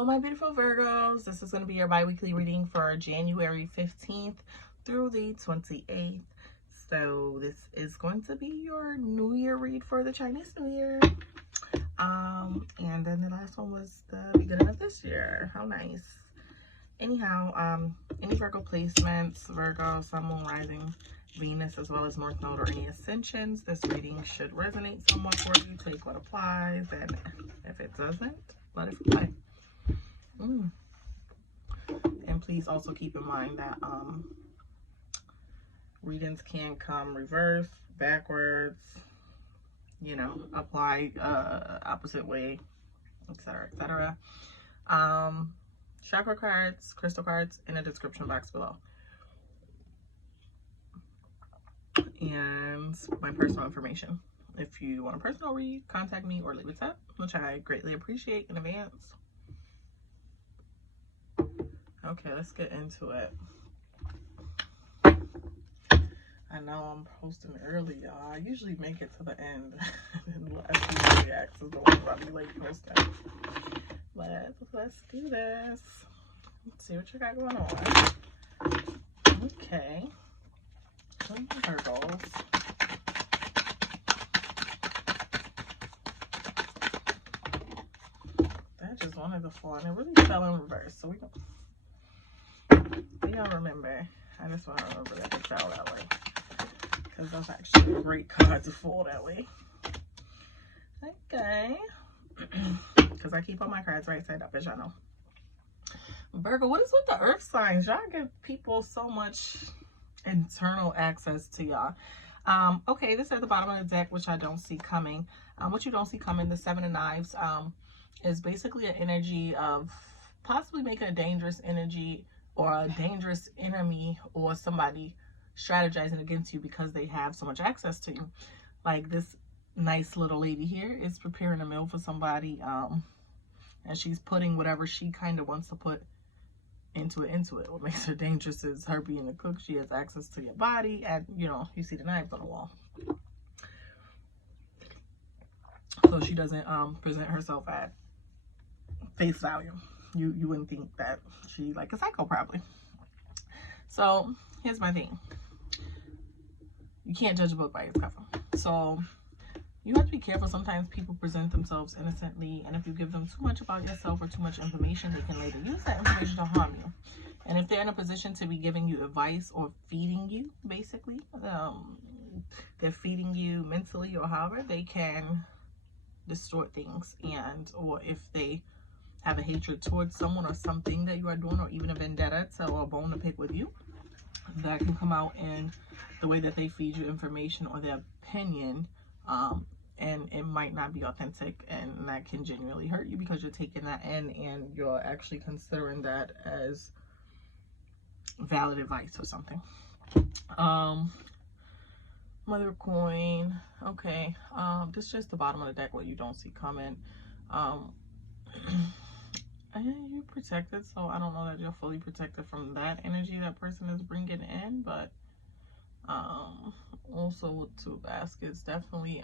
Hello, my beautiful Virgos. This is going to be your bi-weekly reading for January 15th through the 28th. So this is going to be your New Year read for the Chinese New Year. And then the last one was the beginning of this year. How nice. Anyhow, any Virgo placements, Virgo, Sun, Moon, Rising, Venus, as well as North Node or any ascensions, this reading should resonate somewhat for you. Take what applies, and if it doesn't, let it fly. And please also keep in mind that readings can come reverse, backwards, you know, apply opposite way, etc., etc. Chakra cards, crystal cards in the description box below. And my personal information. If you want a personal read, contact me or leave a tip, which I greatly appreciate in advance. Okay, let's get into it. I know I'm posting early, y'all. I usually make it to the end. And the last few reacts is the ones I'll be late posting. But let's do this. Let's see what you got going on. Okay. Virgos. That just wanted to fall, and it really fell in reverse. So y'all remember. I just want to remember that it fell that way, because that's actually a great card to fall that way. Okay. Because I keep all my cards right side up, as y'all know. Virgo, what is with the earth signs? Y'all give people so much internal access to y'all. Okay, this is at the bottom of the deck, which I don't see coming. What you don't see coming, the Seven of Knives, is basically an energy of possibly making a dangerous energy or a dangerous enemy or somebody strategizing against you because they have so much access to you. Like this nice little lady here is preparing a meal for somebody, and she's putting whatever she kind of wants to put into it. What makes her dangerous is her being the cook. She has access to your body, and you know, you see the knives on the wall. So she doesn't present herself at face value. You wouldn't think that she like a psycho, probably. So here's my thing. You can't judge a book by its cover. So you have to be careful. Sometimes people present themselves innocently, and if you give them too much about yourself or too much information, they can later use that information to harm you. And if they're in a position to be giving you advice or feeding you, basically, they're feeding you mentally or however, they can distort things. And or if they have a hatred towards someone or something that you are doing, or even a vendetta or a bone to pick with you, that can come out in the way that they feed you information or their opinion, and it might not be authentic, and that can genuinely hurt you because you're taking that in and you're actually considering that as valid advice or something. Mother of Coin. Okay, this is just the bottom of the deck, what you don't see coming. And you're protected, so I don't know that you're fully protected from that energy that person is bringing in, but also with two baskets, definitely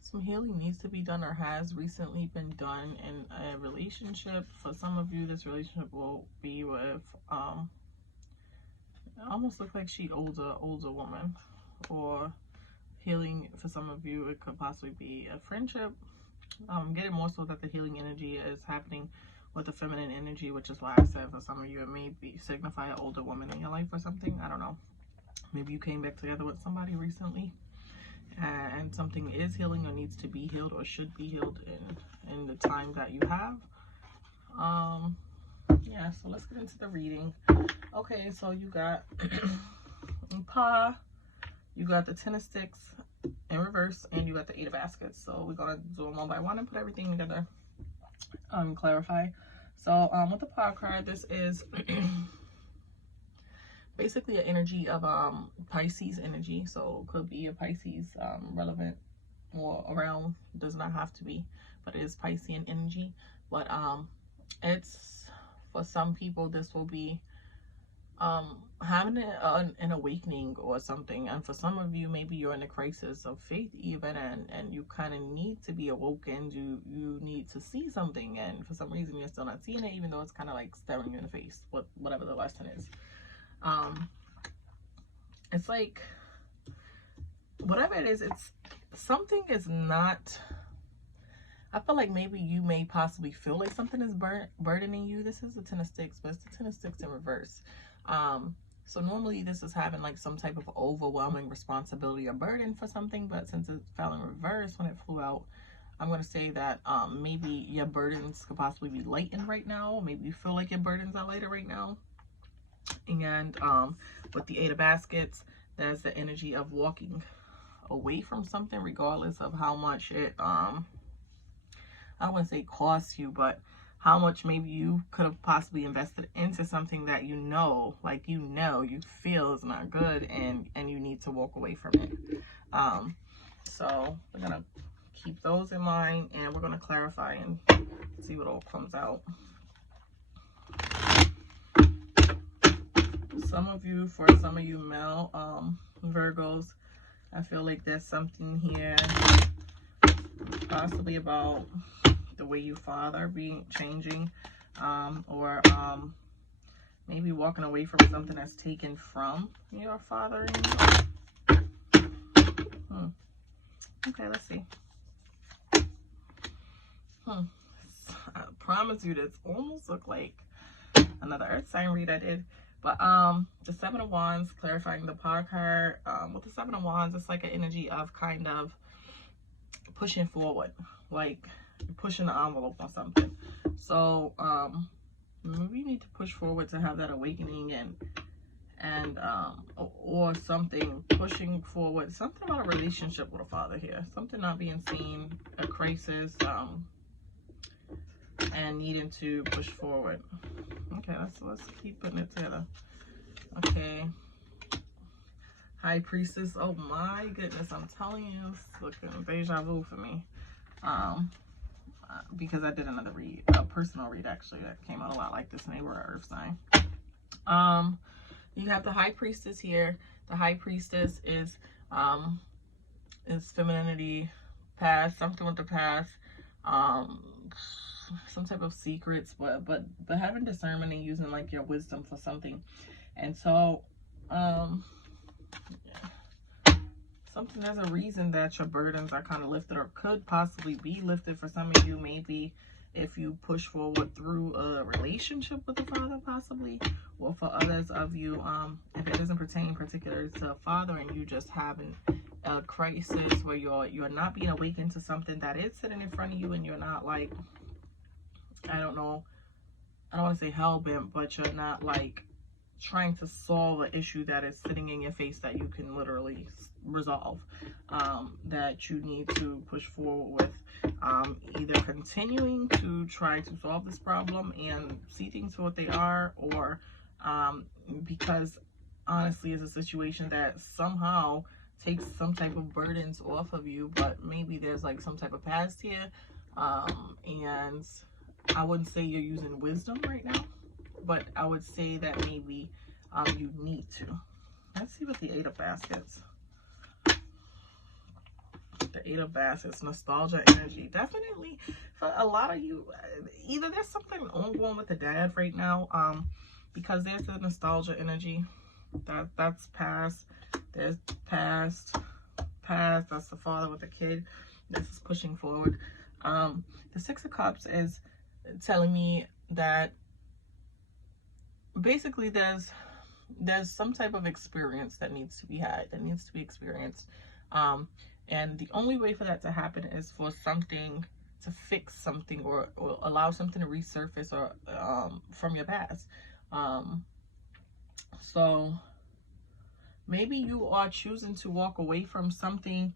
some healing needs to be done or has recently been done in a relationship. For some of you, this relationship will be with it almost looks like she older woman, or healing for some of you, it could possibly be a friendship. I'm getting more so that the healing energy is happening with the feminine energy, which is why I said for some of you it may be signify an older woman in your life or something. I don't know. Maybe you came back together with somebody recently, and something is healing or needs to be healed or should be healed in the time that you have. Yeah, so let's get into the reading. Okay, so you got Pa, you got the Ten of Sticks in reverse, and you got the Eight of Baskets. So we're gonna do them one by one and put everything together, clarify. So with the Pa card, this is basically an energy of Pisces energy. So it could be a Pisces relevant or around, does not have to be, but it is Piscean energy. But it's, for some people, this will be having an awakening or something. And for some of you, maybe you're in a crisis of faith even, and you kind of need to be awoken. You need to see something, and for some reason you're still not seeing it, even though it's kind of like staring you in the face, whatever the lesson is. It's like, whatever it is, it's something is not, I feel like maybe you may possibly feel like something is burdening you. This is the 10 of Sticks, but it's the 10 of Sticks in reverse. So normally this is having like some type of overwhelming responsibility or burden for something, but since it fell in reverse when it flew out, I'm going to say that maybe your burdens could possibly be lightened right now. Maybe you feel like your burdens are lighter right now. And with the 8 of Baskets, there's the energy of walking away from something, regardless of how much it, I don't want to say costs you, but how much maybe you could have possibly invested into something that you know, like you feel is not good, and you need to walk away from it. So we're gonna keep those in mind, and we're gonna clarify and see what all comes out. For some of you male Virgos, I feel like there's something here possibly about the way you father changing, or maybe walking away from something that's taken from your fathering. Okay, let's see. I promise you, this almost looked like another earth sign read I did. But the 7 of Wands, clarifying the power card. With the 7 of Wands, it's like an energy of kind of pushing forward, like pushing the envelope on something. So maybe you need to push forward to have that awakening, and or something, pushing forward, something about a relationship with a father here, something not being seen, a crisis, and needing to push forward. Okay, let's keep putting it together. Okay, High Priestess. Oh my goodness, I'm telling you, it's looking deja vu for me. Because I did another read, a personal read actually, that came out a lot like this, and they were an earth sign. You have the High Priestess here. The High Priestess is femininity, past, something with the past, some type of secrets, but having discernment and using like your wisdom for something. And so something, there's a reason that your burdens are kind of lifted, or could possibly be lifted for some of you. Maybe if you push forward through a relationship with the father, possibly, or for others of you, if it doesn't pertain particularly to a father, and you just having a crisis where you're not being awakened to something that is sitting in front of you, and you're not like, I don't know, I don't want to say hell-bent, but you're not like trying to solve an issue that is sitting in your face that you can literally resolve, that you need to push forward with, either continuing to try to solve this problem and see things for what they are, or because honestly it's a situation that somehow takes some type of burdens off of you, but maybe there's like some type of past here, and I wouldn't say you're using wisdom right now, but I would say that maybe you need to. Let's see what the 8 of Baskets. The 8 of Baskets, nostalgia energy. Definitely for a lot of you, either there's something ongoing with the dad right now, because there's the nostalgia energy. That's past. There's past. That's the father with the kid. This is pushing forward. The 6 of Cups is telling me that basically there's some type of experience that needs to be had, that needs to be experienced, and the only way for that to happen is for something to fix something, or allow something to resurface, or from your past. So maybe you are choosing to walk away from something,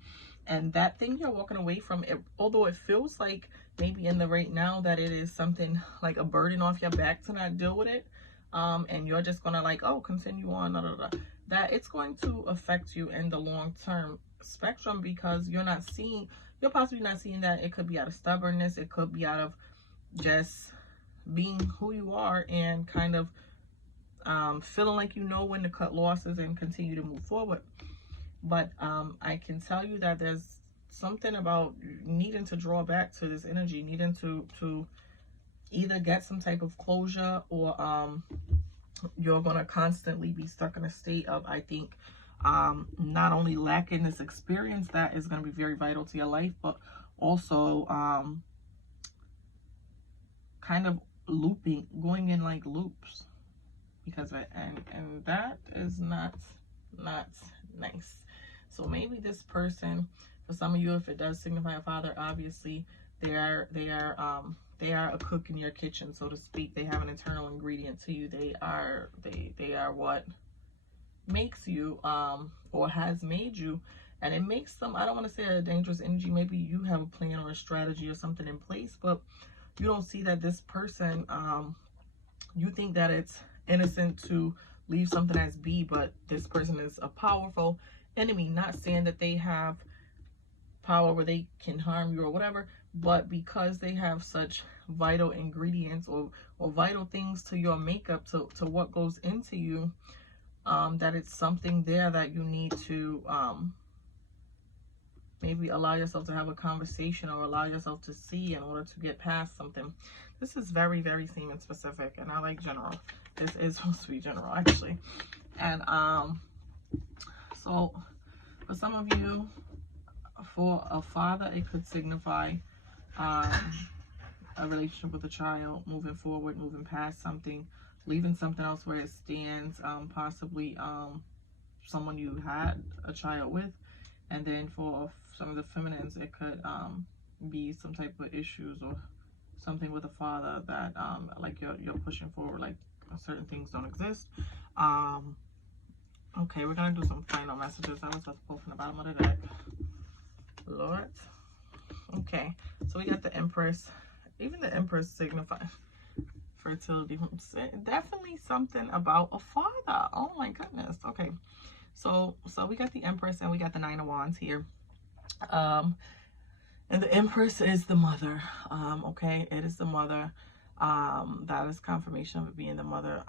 and that thing you're walking away from, although it feels like maybe in the right now that it is something like a burden off your back to not deal with it, and you're just gonna like, oh, continue on, that it's going to affect you in the long-term spectrum, because you're possibly not seeing that it could be out of stubbornness, it could be out of just being who you are, and kind of feeling like you know when to cut losses and continue to move forward. But I can tell you that there's something about needing to draw back to this energy, needing to either get some type of closure, or you're going to constantly be stuck in a state of, I think, not only lacking this experience that is going to be very vital to your life, but also kind of looping, going in like loops because of it, and that is not nice. So maybe this person, for some of you, if it does signify a father, obviously they are a cook in your kitchen, so to speak. They have an internal ingredient to you. They are what makes you or has made you, and it makes them, I don't want to say a dangerous energy. Maybe you have a plan or a strategy or something in place, but you don't see that this person, you think that it's innocent to leave something as be, but this person is a powerful enemy. Not saying that they have power where they can harm you or whatever, but because they have such vital ingredients or vital things to your makeup, to what goes into you, that it's something there that you need to maybe allow yourself to have a conversation or allow yourself to see in order to get past something. This is very, very semen specific, and I like general. This is supposed to be general, actually. And so for some of you, for a father, it could signify a relationship with a child, moving forward, moving past something, leaving something else where it stands, possibly someone you had a child with. And then for some of the feminines, it could be some type of issues or something with a father that like you're pushing forward, like certain things don't exist. Okay, we're gonna do some final messages. I was about to pull from the bottom of the deck. Lord. Okay, so we got the Empress. Even the Empress signifies fertility. Definitely something about a father. Oh my goodness. Okay, so we got the Empress and we got the Nine of Wands here. And the Empress is the mother. Okay, it is the mother. That is confirmation of it being the mother.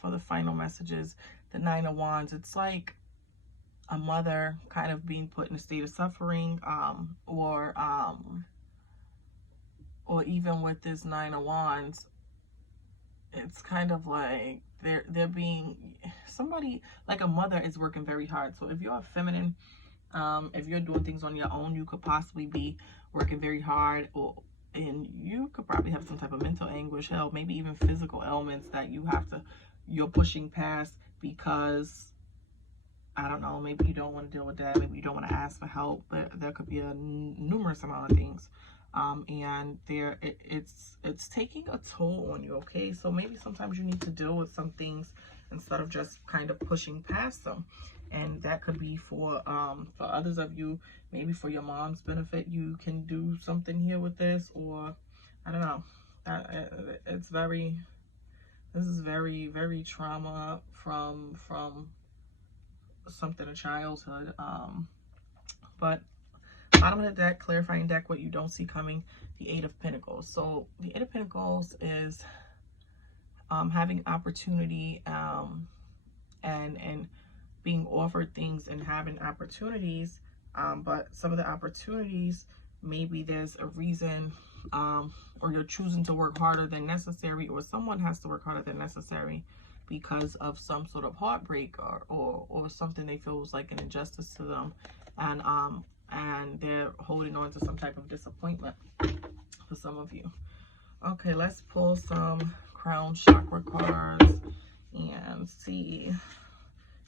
For the final messages, the Nine of Wands, it's like a mother kind of being put in a state of suffering, or even with this Nine of Wands, it's kind of like they're being, somebody, like a mother is working very hard. So if you're a feminine, if you're doing things on your own, you could possibly be working very hard, and you could probably have some type of mental anguish, hell, maybe even physical ailments that you're pushing past because, I don't know, maybe you don't want to deal with that, maybe you don't want to ask for help, but there could be a numerous amount of things, and it's taking a toll on you. Okay, so maybe sometimes you need to deal with some things instead of just kind of pushing past them. And that could be for others of you, maybe for your mom's benefit, you can do something here with this, or I don't know. This is very, very trauma from something in childhood. But bottom of the deck, clarifying deck, what you don't see coming, the Eight of Pentacles. So the Eight of Pentacles is having opportunity, and being offered things and having opportunities, but some of the opportunities, maybe there's a reason, or you're choosing to work harder than necessary, or someone has to work harder than necessary because of some sort of heartbreak, or something they feel was like an injustice to them, and they're holding on to some type of disappointment for some of you. Okay, let's pull some crown chakra cards and see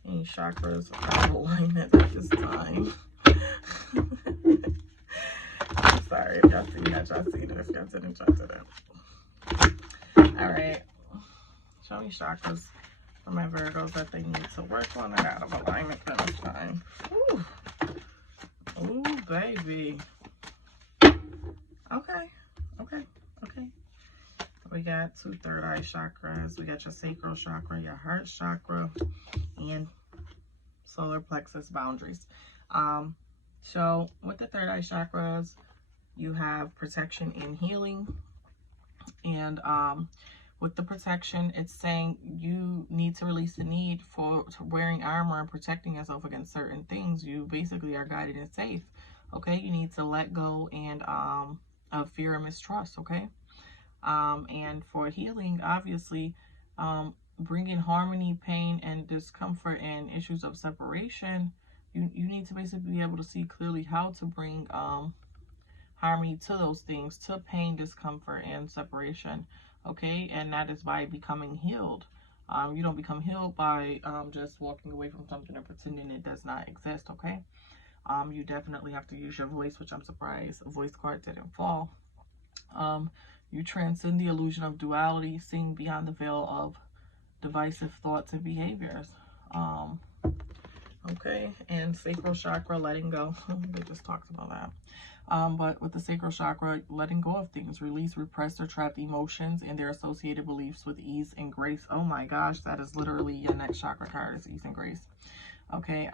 any chakras out of alignment at this time. I'm sorry if y'all seen that, y'all seen it. If y'all didn't, y'all didn't. All right, show me chakras for my Virgos that they need to work on that out of alignment at this time. Ooh, ooh, baby. Okay. We got 2 third eye chakras. We got your sacral chakra, your heart chakra, and solar plexus boundaries. So with the third eye chakras, you have protection and healing, and With the protection, it's saying you need to release the need for wearing armor and protecting yourself against certain things. You basically are guided and safe. Okay, you need to let go and of fear and mistrust. Okay, and for healing, obviously, bringing harmony, pain, and discomfort and issues of separation. You need to basically be able to see clearly how to bring harmony to those things, to pain, discomfort, and separation. Okay, and that is by becoming healed. You don't become healed by just walking away from something and pretending it does not exist. Okay, you definitely have to use your voice, which I'm surprised a voice card didn't fall. You transcend the illusion of duality, seeing beyond the veil of divisive thoughts and behaviors. Okay, and sacral chakra, letting go. We just talked about that. But with the sacral chakra, letting go of things, release repressed or trapped emotions and their associated beliefs with ease and grace. Oh my gosh, that is literally your next chakra card, is ease and grace. Okay,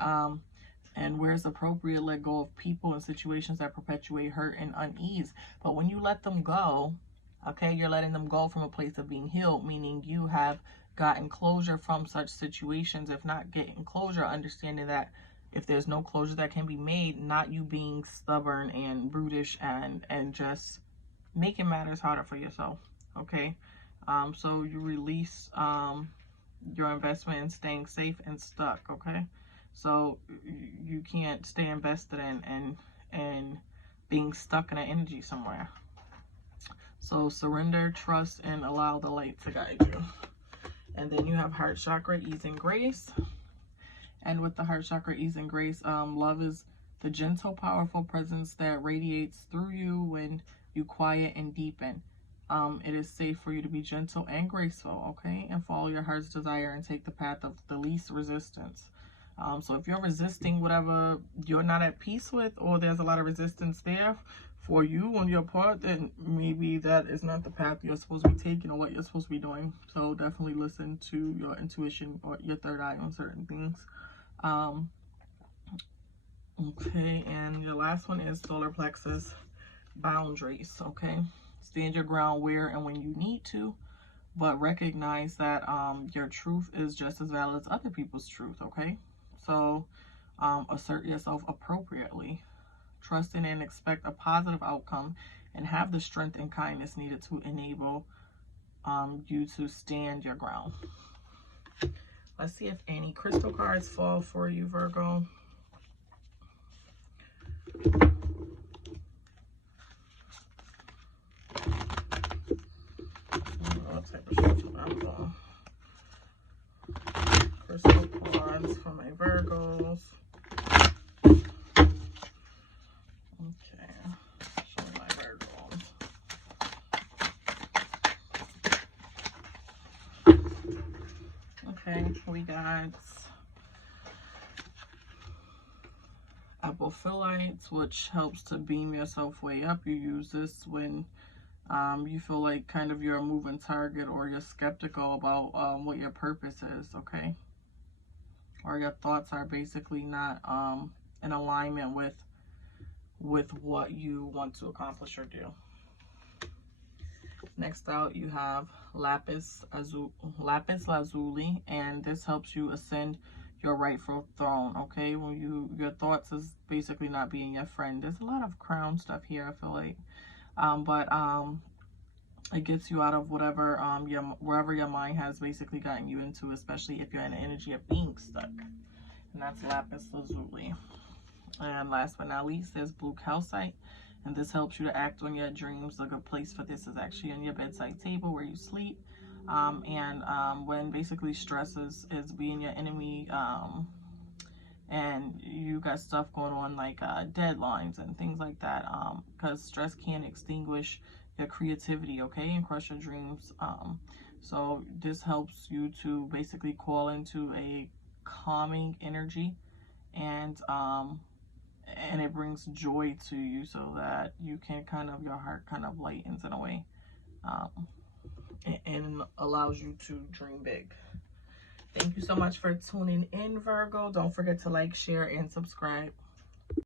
and where it's appropriate, let go of people and situations that perpetuate hurt and unease. But when you let them go, okay, you're letting them go from a place of being healed, meaning you have gotten closure from such situations. If not getting closure, understanding that if there's no closure that can be made, not you being stubborn and brutish and just making matters harder for yourself. Okay, so you release your investment in staying safe and stuck. Okay, so you can't stay invested in and being stuck in an energy somewhere. So surrender, trust, and allow the light to guide you. And then you have heart chakra, ease and grace. And with the heart chakra, ease and grace, love is the gentle, powerful presence that radiates through you when you quiet and deepen. It is safe for you to be gentle and graceful, okay? And follow your heart's desire and take the path of the least resistance. So if you're resisting whatever you're not at peace with, or there's a lot of resistance there for you on your part, then maybe that is not the path you're supposed to be taking or what you're supposed to be doing. So definitely listen to your intuition or your third eye on certain things. Okay, and your last one is solar plexus, boundaries. Okay, stand your ground where and when you need to, but recognize that your truth is just as valid as other people's truth. Okay, so assert yourself appropriately, trust in and expect a positive outcome, and have the strength and kindness needed to enable you to stand your ground. Let's see if any crystal cards fall for you, Virgo. What type of crystal cards for my Virgos. Okay, show my Virgos. Okay, we got apophyllite, which helps to beam yourself way up. You use this when you feel like kind of you're a moving target, or you're skeptical about what your purpose is, okay? Or your thoughts are basically not in alignment with what you want to accomplish or do. Next out, you have lapis lazuli, and this helps you ascend your rightful throne. Okay, when your thoughts is basically not being your friend. There's a lot of crown stuff here, I feel like, but it gets you out of whatever wherever your mind has basically gotten you into, especially if you're in the energy of being stuck. And that's lapis lazuli. And last but not least, there's blue calcite, and this helps you to act on your dreams. A good place for this is actually on your bedside table where you sleep. When basically stress is being your enemy, and you got stuff going on like deadlines and things like that, because stress can extinguish your creativity, okay, and crush your dreams. So this helps you to basically call into a calming energy, and it brings joy to you, so that you can kind of, your heart kind of lightens in a way, and allows you to dream big. Thank you so much for tuning in, Virgo. Don't forget to like, share, and subscribe.